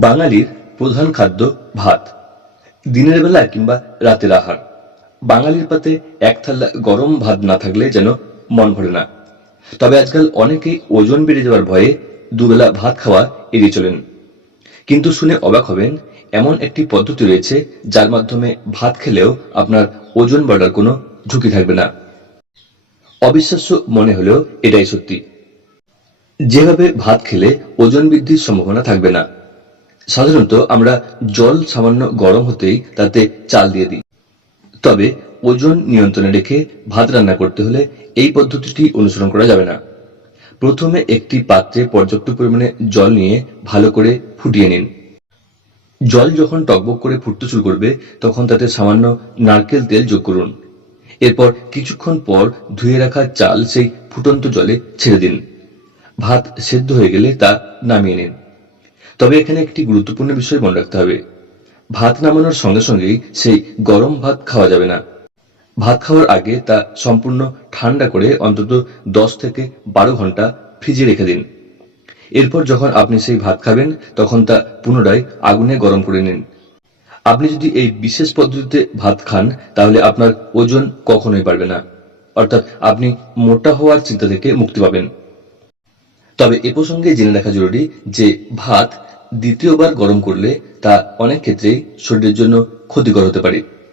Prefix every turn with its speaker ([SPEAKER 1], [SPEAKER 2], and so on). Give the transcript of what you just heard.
[SPEAKER 1] বাঙালির প্রধান খাদ্য ভাত, দিনের বেলা কিংবা রাতের আহার। বাঙালির পাতে এক থালা গরম ভাত না থাকলে যেন মন ভরে না। তবে আজকাল অনেকেই ওজন বেড়ে যাওয়ার ভয়ে দুবেলা ভাত খাওয়া এড়িয়ে চলেন। কিন্তু শুনে অবাক হবেন, এমন একটি পদ্ধতি রয়েছে যার মাধ্যমে ভাত খেলেও আপনার ওজন বাড়ার কোনো ঝুঁকি থাকবে না। অবিশ্বাস্য মনে হলেও এটাই সত্যি। যেভাবে ভাত খেলে ওজন বৃদ্ধির সম্ভাবনা থাকবে না সাধারণত আমরা জল সামান্য গরম হতেই তাতে চাল দিয়ে দিই। তবে ওজন নিয়ন্ত্রণে রেখে ভাত রান্না করতে হলে এই পদ্ধতিটি অনুসরণ করা যাবে না। প্রথমে একটি পাত্রে পর্যাপ্ত পরিমাণে জল নিয়ে ভালো করে ফুটিয়ে নিন। জল যখন টকবক করে ফুটতে শুরু করবে, তখন তাতে সামান্য নারকেল তেল যোগ করুন। এরপর কিছুক্ষণ পর ধুয়ে রাখা চাল সেই ফুটন্ত জলে ছেড়ে দিন। ভাত সেদ্ধ হয়ে গেলে তা নামিয়ে নিন। তবে এখানে একটি গুরুত্বপূর্ণ বিষয় মনে রাখতে হবে। ভাত নামানোর সঙ্গে সঙ্গেই সেই গরম ভাত খাওয়া যাবে না। ভাত খাওয়ার আগে তা সম্পূর্ণ ঠান্ডা করে অন্তত দশ থেকে বারো ঘণ্টা ফ্রিজে রেখে দিন। এরপর যখন আপনি সেই ভাত খাবেন, তখন তা পুনরায় আগুনে গরম করে নিন। আপনি যদি এই বিশেষ পদ্ধতিতে ভাত খান, তাহলে আপনার ওজন কখনোই বাড়বে না। অর্থাৎ আপনি মোটা হওয়ার চিন্তা থেকে মুক্তি পাবেন। তবে এ প্রসঙ্গে জেনে রাখা জরুরি যে ভাত দ্বিতীয়বার গরম করলে তা অনেক ক্ষেত্রেই শরীরের জন্য ক্ষতিকর হতে পারে।